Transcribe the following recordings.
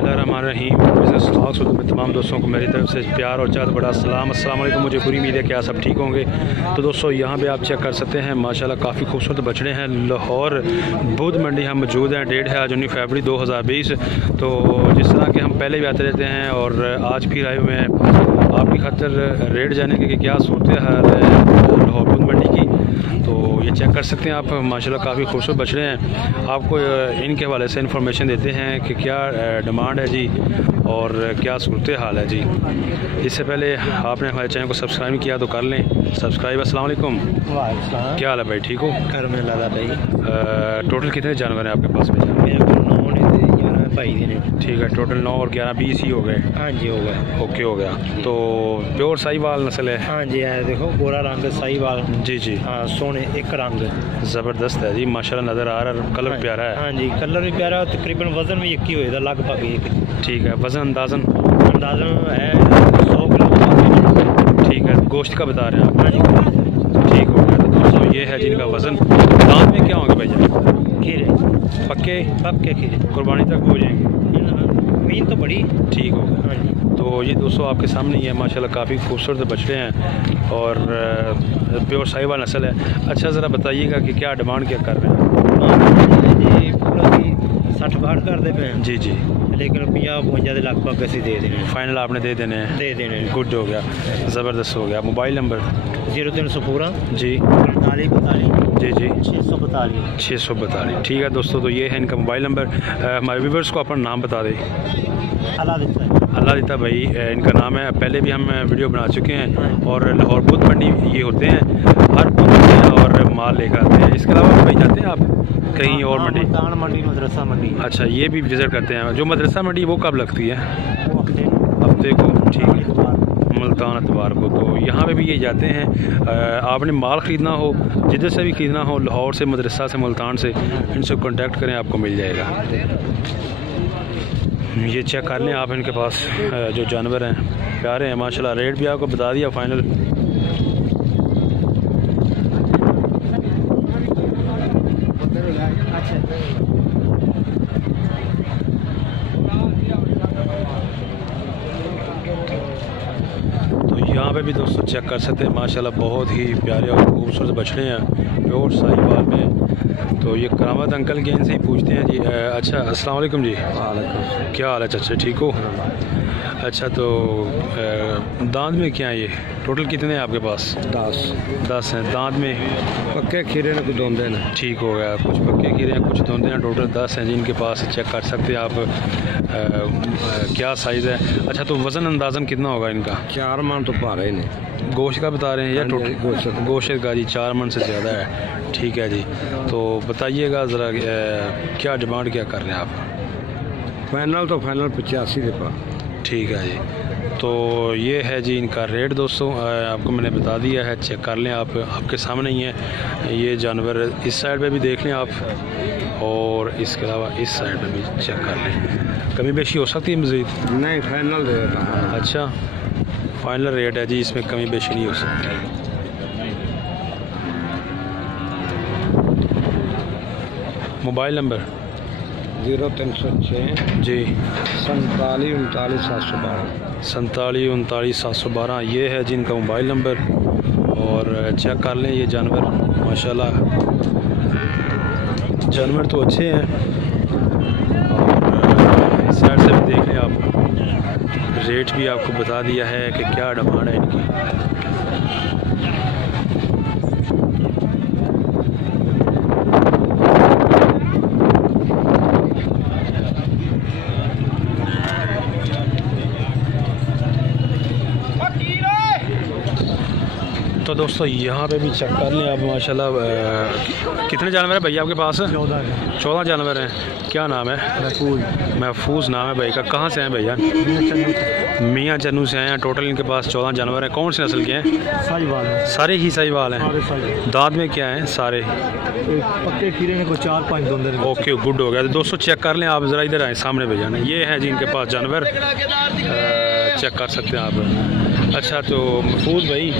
बिस्मिल्लाहिर्रहमानिर्रहीम। Business talks में तमाम दोस्तों को मेरी तरफ से प्यार और चाहत बड़ा अस्सलाम वालेकुम। मुझे पूरी उम्मीद है कि आप सब ठीक होंगे। तो दोस्तों यहाँ पे आप चेक कर सकते हैं माशाल्लाह काफ़ी खूबसूरत बछड़े हैं। लाहौर बुध मंडी हम मौजूद हैं। डेट है आज 19 फरवरी 2020। तो जिस तरह के हम पहले भी आते रहते हैं और आज फिर आए हुए हैं आपकी खातर रेट जाने के क्या सूरत हाल है लाहौर बुध मंडी की। तो ये चेक कर सकते हैं आप माशाल्लाह काफ़ी खूबसूरत बछड़े हैं। आपको इनके हवाले से इन्फॉर्मेशन देते हैं कि क्या डिमांड है जी और क्या सूरत हाल है जी। इससे पहले आपने हमारे चैनल को सब्सक्राइब किया तो कर लें सब्सक्राइब। अस्सलाम वालेकुम। क्या हाल है भाई, ठीक हो? घर में लगा भाई। टोटल कितने जानवर हैं आपके पास में? भाई ठीक है, टोटल 9 और 11 20 ही हो गए। हाँ जी, हो गए। ओके, हो गया। तो प्योर साहिवाल नस्ल है? हाँ जी है, देखो गोरा रंग साहिवाल। जी जी, हाँ सोने एक रंग ज़बरदस्त है जी माशाल्लाह, नज़र आ रहा है। कलर प्यारा है। हाँ जी, कलर भी प्यारा। तकरीबन वजन भी एक ही होएगा लगभग एक। ठीक है, वजन अंदाजन है 100 किलो। ठीक है, गोश्त का बता रहे हैं आप? हाँ जी, ठीक हो गया। तो दोस्तों ये है जिनका वज़न। दांत में क्या होंगे भैया? खीरे पक्के खीरे कुर्बानी तक हो जाएंगे। मीन तो बड़ी ठीक हो गया। हाँ जी, तो ये दोस्तों आपके सामने ही है माशाल्लाह, काफ़ी खूबसूरत बछड़े हैं और प्योर साहिवाल नस्ल है। अच्छा, ज़रा बताइएगा कि क्या डिमांड क्या कर रहे हैं? जी पूरा 60-62 कर दे पे। जी जी, लेकिन 50-52 के लगभग ऐसे दे देने। फाइनल आपने दे देने हैं? दे देने। गुड हो गया, ज़बरदस्त हो गया। Mobile number? 0316 जी 45 जी जी 642 642। ठीक है दोस्तों, तो ये है इनका मोबाइल नंबर। हमारे व्यूवर्स को अपना नाम बता दें। अल्लाह दिता भाई इनका नाम है। पहले भी हम वीडियो बना चुके हैं और लाहौर बुध मंडी ये होते हैं, हर बुध होते हैं और माल लेकर आते हैं। इसके अलावा भाई जाते हैं आप कहीं और मंडी? मंडी मदरसा मंडी। अच्छा, ये भी विज़िट करते हैं। जो मदरसा मंडी वो कब लगती है? हफ्ते को। ठीक है, मुल्तान इतवार को। तो यहाँ पे भी ये जाते हैं। आपने माल ख़रीदना हो, जिधर से भी ख़रीदना हो, लाहौर से, मदरसा से, मुल्तान से, इनसे कांटेक्ट करें, आपको मिल जाएगा। ये चेक कर लें आप इनके पास जो जानवर हैं, प्यारे हैं माशाल्लाह। रेट भी आपको बता दिया फाइनल। तो यहाँ पे भी दोस्तों चेक कर सकते हैं माशाल्लाह, बहुत ही प्यारे और खूबसूरत बछड़े हैं प्योर साहिवाल में। तो ये करामत अंकल के इनसे ही पूछते हैं जी। अच्छा, अस्सलाम वालेकुम जी। क्या हाल है चाचा, ठीक हो? अच्छा, तो दांत में क्या है ये? टोटल कितने हैं आपके पास? 10 हैं। दांत में पक्के खीरे ने कुछ धोंदे ना। ठीक हो गया, कुछ पक्के खीरे हैं कुछ धोंदे हैं। टोटल 10 हैं जिनके पास। चेक कर सकते हैं आप क्या साइज़ है। अच्छा, तो वज़न अंदाज़न कितना होगा इनका? 4 मन तो पा रहे हैं। गोश्त का बता रहे हैं या टोटल? गोश्त का जी 4 मन से ज़्यादा है। ठीक है जी, तो बताइएगा ज़रा क्या डिमांड क्या कर रहे हैं आप? फाइनल तो फाइनल 85 के पास। ठीक है जी, तो ये है जी इनका रेट दोस्तों। आपको मैंने बता दिया है, चेक कर लें आप, आपके सामने ही है ये जानवर। इस साइड पे भी देख लें आप और इसके अलावा इस साइड पे भी चेक कर लें। कमी बेशी हो सकती है मज़ीद? नहीं, फाइनल रेट। अच्छा, फाइनल रेट है जी, इसमें कमी बेशी नहीं हो सकती। Mobile number? 0306 जी 47 39 712 47 39 712। ये है जिनका मोबाइल नंबर। और चेक कर लें ये जानवर माशाल्लाह, जानवर तो अच्छे हैं। और इस साइड से भी देख लें आप, रेट भी आपको बता दिया है कि क्या डिमांड है इनकी। तो दोस्तों यहाँ पे भी चेक कर लें आप माशाल्लाह। कितने जानवर हैं भैया आपके पास? 14 जानवर हैं। क्या नाम है? महफूज नाम है भाई का। कहाँ से हैं भैया? मियाँ चन्नू से हैं। टोटल इनके पास 14 जानवर हैं। कौन सी नस्ल के हैं? साहिवाल। सारे ही साहिवाल हैं। दांत में क्या हैं? सारे पक्के खीरे ने को 4-5 धोंदे। ओके, गुड हो गया। तो दोस्तों चेक कर लें आप, ज़रा इधर आए सामने भैया ने। ये है जी इनके पास जानवर, चेक कर सकते हैं आप। अच्छा, तो महफूज भाई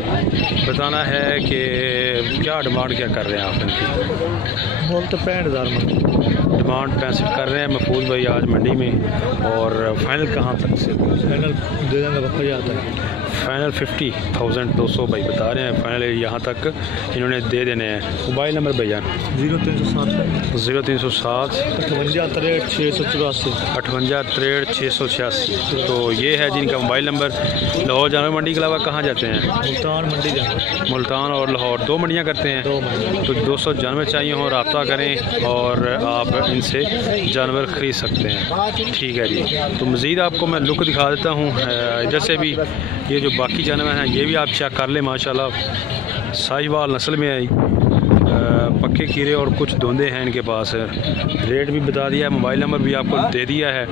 बताना है कि क्या डिमांड क्या कर रहे हैं आप इनकी? बोल तो 65,000 डिमांड 65 कर रहे हैं महफूज भाई आज मंडी में। और फाइनल कहाँ तक से? फाइनल दे देंगे वक्त जाता है। फाइनल 50,200 भाई बता रहे हैं, फाइनल यहाँ तक इन्होंने दे देने हैं। मोबाइल नंबर भैया 0307 0307 58 684 58 686। तो ये है जिनका मोबाइल नंबर। लाहौर जानवर मंडी के अलावा कहाँ जाते हैं? मुल्तान मंडी जाना। मुल्तान और लाहौर 2 मंडियाँ करते हैं। 2 मंडी। तो 200 जानवर चाहिए हो रब्ता करें और आप इनसे जानवर ख़रीद सकते हैं। ठीक है जी। तो मज़ीद आपको मैं लुक दिखा देता हूँ इधर से भी। ये जो बाकी जानवर हैं ये भी आप चेक कर लें। माशाल्लाह साहिवाल नस्ल में आई, पक्के कीड़े और कुछ धोंदे हैं इनके पास। रेट भी बता दिया है, मोबाइल नंबर भी आपको दे दिया है।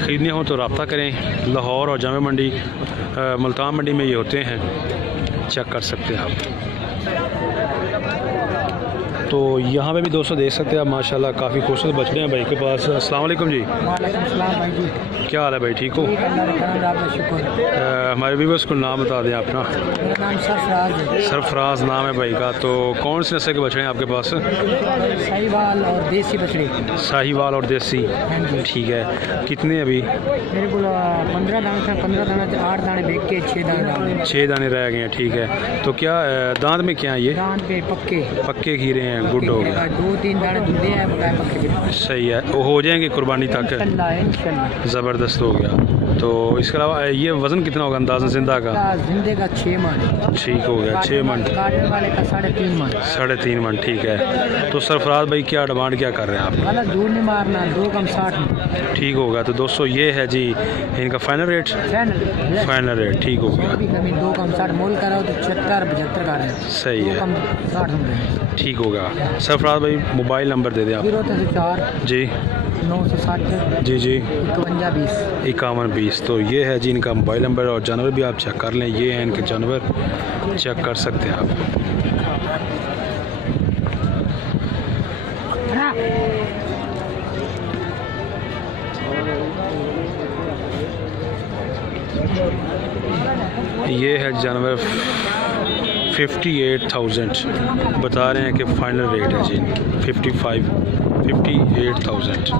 ख़रीदने हो तो रब्ता करें। लाहौर और जामे मंडी मुल्तान मंडी में ये होते हैं, चेक कर सकते हैं आप। तो यहाँ पे भी दोस्तों देख सकते हैं आप माशाल्लाह काफ़ी खूबसूरत बछड़े हैं भाई के पास। अस्सलाम वालेकुम जी। वालेकुम सलाम भाई जी। क्या हाल है भाई, ठीक हो? हमारे व्यूअर्स को नाम बता दें अपना। मेरा नाम सरफराज है। सरफराज नाम है भाई का। तो कौन से नस्ल के बछड़े हैं आपके पास? साहिवाल और देसी बछड़े। साहिवाल और देसी, ठीक है। कितने अभी? मेरे को 15 दाने था, 15 दाने 8 दाने बेच के 6 दाने 6 दाने रह गए हैं, ठीक है। तो क्या दांत में क्या है ये? दांत पे पक्के खीरे हैं, गुड हो गया। 2-3 दाने दूधे हैं बकाया पक्के। सही है, वो हो जाएंगे कुर्बानी तक। इंशाल्लाह ज़बरदस्त हो गया। तो इसके अलावा ये वज़न कितना होगा अंदाज़न जिंदा का? जिंदे का 6 मन। ठीक हो गया, 6 मन। काटने वाले का 3.5 मन। 3.5 मन, ठीक है। तो सरफराज भाई क्या डिमांड क्या कर रहे हैं आप? गलत दूर नहीं मारना, 2 कम 60 में। ठीक होगा। तो दोस्तों ये है जी इनका फाइनल रेट। फाइनल रेट ठीक हो गया। कभी 2 कम 60 मोल कराओ तो 76-75 का रहे। सही है, 60 में ठीक होगा। सरफराज भाई मोबाइल नंबर दे दें आप। 0304 जी 960 जी जी 5120 5120। तो ये है जी इनका मोबाइल नंबर। और जानवर भी आप चेक कर लें, ये हैं इनके जानवर, चेक कर सकते हैं आप। ये है जानवर 58,000 बता रहे हैं कि फाइनल रेट है जी 58,000।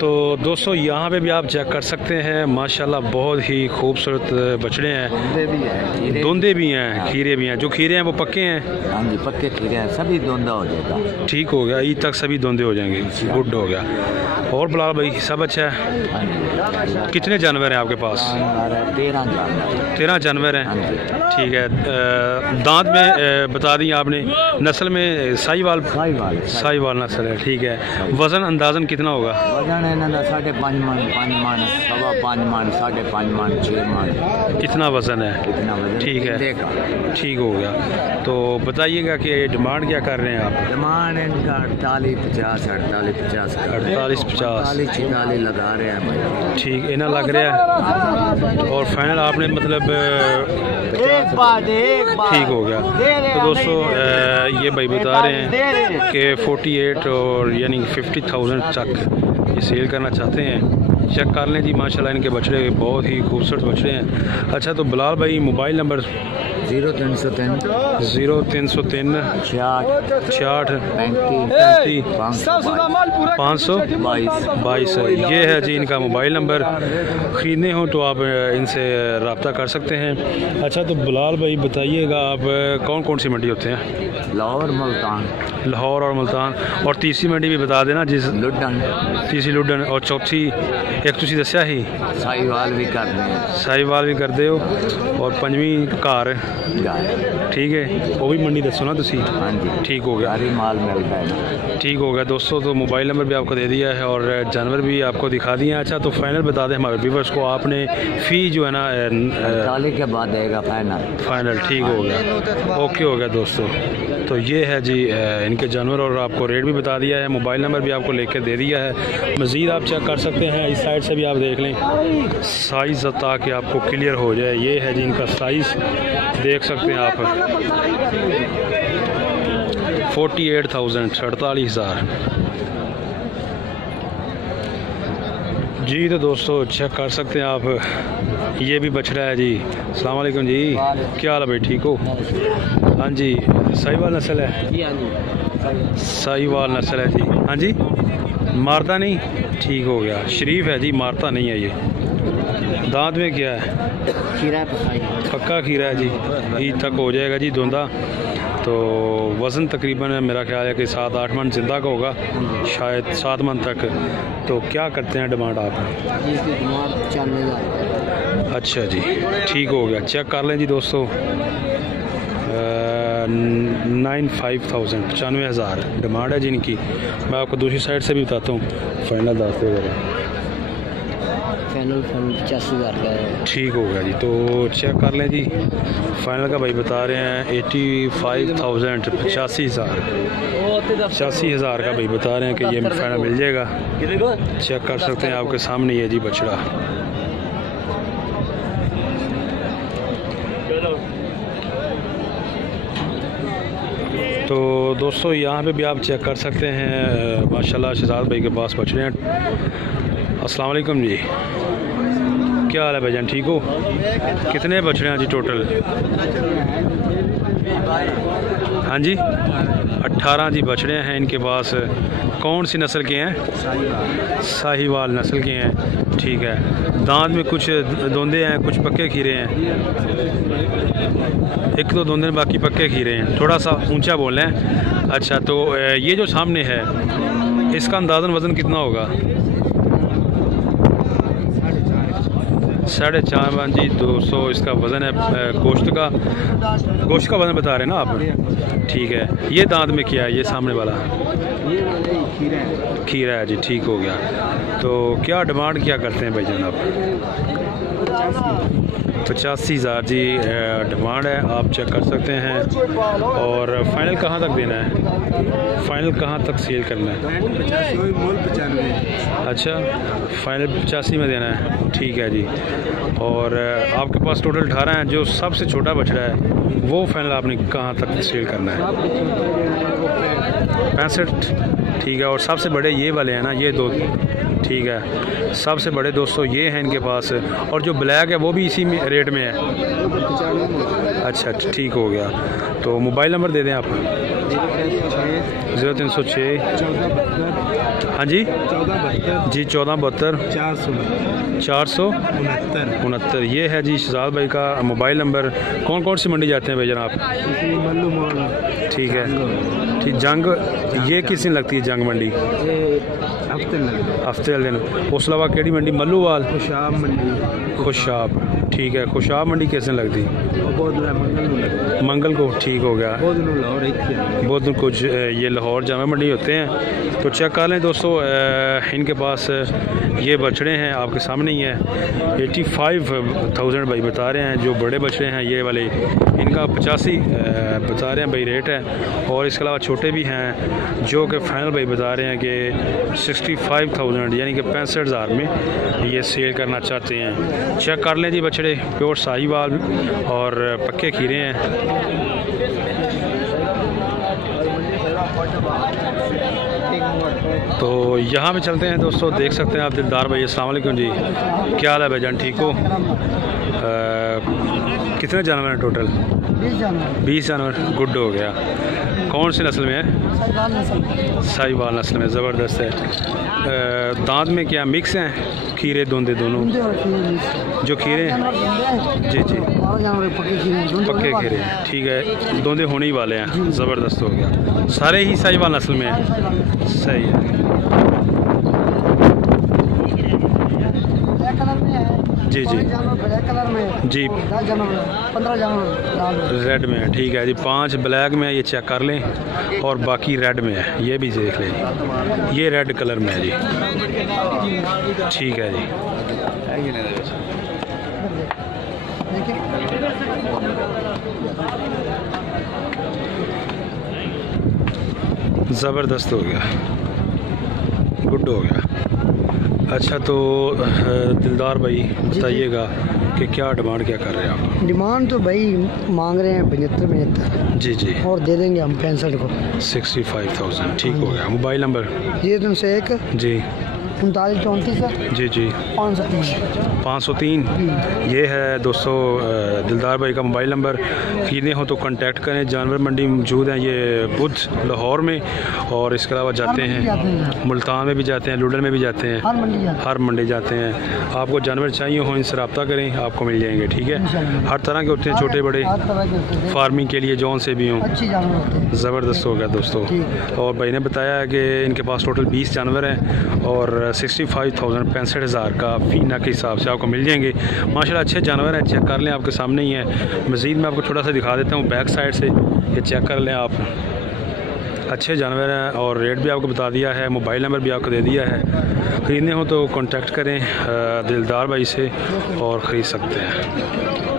तो दोस्तों यहाँ पे भी आप चेक कर सकते हैं माशाल्लाह बहुत ही खूबसूरत बछड़े हैं। धुंधे भी हैं, खीरे भी हैं। जो खीरे हैं वो पक्के हैं? हाँ जी पक्के खीरे हैं, सभी धुंधा हो जाएगा। ठीक हो गया, ईद तक सभी धुंधे हो जाएंगे, गुड हो गया। और बिलाल भाई सब अच्छा है? कितने जानवर हैं आपके पास? 13 जानवर हैं, ठीक है। दांत में बता दी आपने, नस्ल में साहिवाल नस्ल है, ठीक है। वज़न अंदाज़न कितना होगा? वजन है ना 5.5 मन, 5 मन, 5.25 मन, 5.5 मन, 6 मन। कितना वज़न है? कितना वजन? ठीक है, ठीक हो गया। तो बताइएगा कि डिमांड क्या कर रहे हैं आप? डिमांड इनका 48-50 48-50 लगा रहे हैं भाई। ठीक इना लग रहा है। और फाइनल आपने मतलब ठीक हो गया। तो दोस्तों ये भाई बता रहे हैं कि 48 और यानी 50,000 तक ये सेल करना चाहते हैं। चेक कर लें जी माशाल्लाह इनके बछड़े बहुत ही खूबसूरत बछड़े हैं। अच्छा तो बिलाल भाई मोबाइल नंबर 0303 66 522 ये है जी इनका मोबाइल नंबर। ख़रीदने हो तो आप इनसे रब्ता कर सकते हैं। अच्छा तो बिलाल भाई बताइएगा आप कौन कौन सी मंडी होते हैं? लाहौर और मुल्तान। और तीसरी मंडी भी बता देना जिस तीसरी लुडन। और चौथी एक तुसी दस्या ही साहिवाल भी कर दे हो। और पंजवीं घर, ठीक है, वो भी मंडी दसो ना तुसी। ठीक हो गया, माल मिलता है। ठीक हो गया दोस्तों। तो मोबाइल नंबर भी आपको दे दिया है और जानवर भी आपको दिखा दिए हैं। अच्छा तो फाइनल बता दें हमारे व्यूवर्स को, आपने फ़ी जो है ना 48 के बाद देगा फाइनल। ठीक हो गया, ओके हो गया दोस्तों। तो ये है जी इनके जानवर और आपको रेट भी बता दिया है, मोबाइल नंबर भी आपको लेकर दे दिया है। मज़ीद आप चेक कर सकते हैं, इस साइड से भी आप देख लें साइज़ ताकि आपको क्लियर हो जाए। ये है जी इनका साइज़, देख सकते हैं आप 48,000 48,000 जी। तो दोस्तों चेक कर सकते हैं आप, ये भी बछड़ा है जी। अस्सलाम वालेकुम जी, क्या हाल है भाई, ठीक हो? हाँ जी, साहिवाल नस्ल है। साहिवाल नस्ल है जी। हाँ जी, मारता नहीं, ठीक हो गया। शरीफ है जी, मारता नहीं है ये। दांत में क्या है? खीरा पक्का खीरा है जी, ईद तक हो जाएगा जी धुंधा। तो वज़न तकरीबन मेरा ख्याल है कि 7-8 मन ज़िंदा का होगा, शायद 7 मन तक। तो क्या करते हैं डिमांड आप? 95,000। अच्छा जी, ठीक हो गया। चेक कर लें जी दोस्तों, 95,000 95,000 डिमांड है जिनकी। मैं आपको दूसरी साइड से भी बताता हूँ फाइनल दाते वगैरह। फाइनल 85,000 का है। ठीक हो गया जी। तो चेक कर लें जी, फाइनल का भाई बता रहे हैं 85,000 85,000 का भाई बता रहे हैं कि ये फाइनल मिल जाएगा। चेक कर सकते हैं, आपके सामने ये जी बछड़ा। तो दोस्तों यहाँ पे भी आप चेक कर सकते हैं, माशाल्लाह शहजाद भाई के पास बछड़े हैं। अस्सलाम वालेकुम जी, क्या हाल है भाईजान, ठीक हो? कितने बछड़े हैं जी टोटल? हाँ जी, 18 जी बछड़े हैं इनके पास। कौन सी नस्ल के हैं? साहिवाल नस्ल के हैं, ठीक है। दांत में कुछ दोंदे हैं, कुछ पक्के खीरे हैं। एक दो दोंदे, बाकी पक्के खीरे हैं। थोड़ा सा ऊंचा बोल रहे हैं। अच्छा, तो ये जो सामने है इसका अंदाज़न वज़न कितना होगा? 4.5 मन जी। 200 इसका वज़न है। गोश्त का वज़न बता रहे हैं ना आप? ठीक है। ये दांत में क्या है, ये सामने वाला? खीरा है जी, ठीक हो गया। तो क्या डिमांड क्या करते हैं भाई जनाब? 85,000 जी डिमांड है, आप चेक कर सकते हैं। और फाइनल कहाँ तक देना है? फाइनल कहाँ तक सेल करना है? 95। अच्छा, फाइनल 85 में देना है, ठीक है जी। और आपके पास टोटल 18 हैं। जो सबसे छोटा बछड़ा है वो फाइनल आपने कहाँ तक सेल करना है? 65, ठीक है। और सबसे बड़े ये वाले हैं ना, ये दो, ठीक है। सबसे बड़े दोस्तों ये हैं इनके पास। और जो ब्लैक है वो भी इसी में रेट में है? अच्छा, ठीक हो गया। तो मोबाइल नंबर दे दें आप। 0306 हाँ जी जी 1472 469। ये है जी शहजाद भाई का मोबाइल नंबर। कौन कौन सी मंडी जाते हैं भाई जनाब? ठीक है, ठीक। जंग ये किस दिन लगती है जंग मंडी? हफ्ते वाले दिन। उस अलावा केड़ी मंडी? मल्लूवाल, खुशाब, ठीक है। खुशाब मंडी किस दिन लगती? मंगल को, ठीक हो गया। बहुत दिन कुछ ये लाहौर जामा मंडी होते हैं। तो चेक कर लें दोस्तों, इनके पास ये बछड़े हैं आपके सामने ही हैं। 85,000 भाई बता रहे हैं। जो बड़े बछड़े हैं ये वाले, इनका 85 बता रहे हैं भाई रेट है। और इसके अलावा छोटे भी हैं जो कि फाइनल भाई बता रहे हैं कि 65,000 यानी कि 65,000 में ये सेल करना चाहते हैं। चेक कर लें जी बछड़े, प्योर साहिवाल और पक्के खीरे हैं। तो यहाँ पे चलते हैं दोस्तों, देख सकते हैं आप दिलदार भाई। अस्सलाम वालेकुम जी, क्या हाल है भाईजान, ठीक हो? कितने जानवर हैं टोटल? 20 जानवर। गुड हो गया। कौन सी नस्ल में है? साहिवाल नस्ल में, ज़बरदस्त है। दांत में क्या मिक्स हैं? खीरे दोंदे दोनों? जो खीरे हैं जी जी, पक्के खीरे, ठीक है। दोंदे होने ही वाले हैं, ज़बरदस्त हो गया। सारे ही साहिवाल नस्ल में हैं, सही है जी जी जी। 15 जानवर रेड में है, ठीक है जी। 5 ब्लैक में है, ये चेक कर लें। और बाकी रेड में है, ये भी देख लें। ये रेड कलर में है जी, ठीक है जी। ज़बरदस्त हो गया, गुड हो गया। अच्छा, तो दिलदार भाई बताइएगा कि क्या डिमांड क्या कर रहे हैं आप? डिमांड तो भाई मांग रहे हैं 75 जी जी, और दे देंगे हम 65 को। 65,000, ठीक हो गया। Mobile number? 0301 जी 3934 जी जी 503 503 ये है दोस्तों दिलदार भाई का मोबाइल नंबर। खरीदने हो तो कांटेक्ट करें। जानवर मंडी मौजूद हैं ये बुध लाहौर में, और इसके अलावा जाते हैं मुल्तान में भी जाते हैं, लुडन में भी जाते हैं, हर मंडी जाते हैं। आपको जानवर चाहिए हो इनसे रब्ता करें, आपको मिल जाएंगे। ठीक है, हर तरह के होते हैं, छोटे बड़े, फार्मिंग के लिए जौन से भी हों, ज़बरदस्त हो गया दोस्तों। और भाई ने बताया है कि इनके पास टोटल 20 जानवर हैं और 65,000 65,000 का फीना के हिसाब से आपको मिल जाएंगे। माशाल्लाह अच्छे जानवर हैं, चेक कर लें, आपके सामने ही है। मज़ीद मैं आपको थोड़ा सा दिखा देता हूँ बैक साइड से, ये चेक कर लें आप। अच्छे जानवर हैं और रेट भी आपको बता दिया है, मोबाइल नंबर भी आपको दे दिया है। ख़रीदने हो तो कांटेक्ट करें दिलदार भाई से और ख़रीद सकते हैं।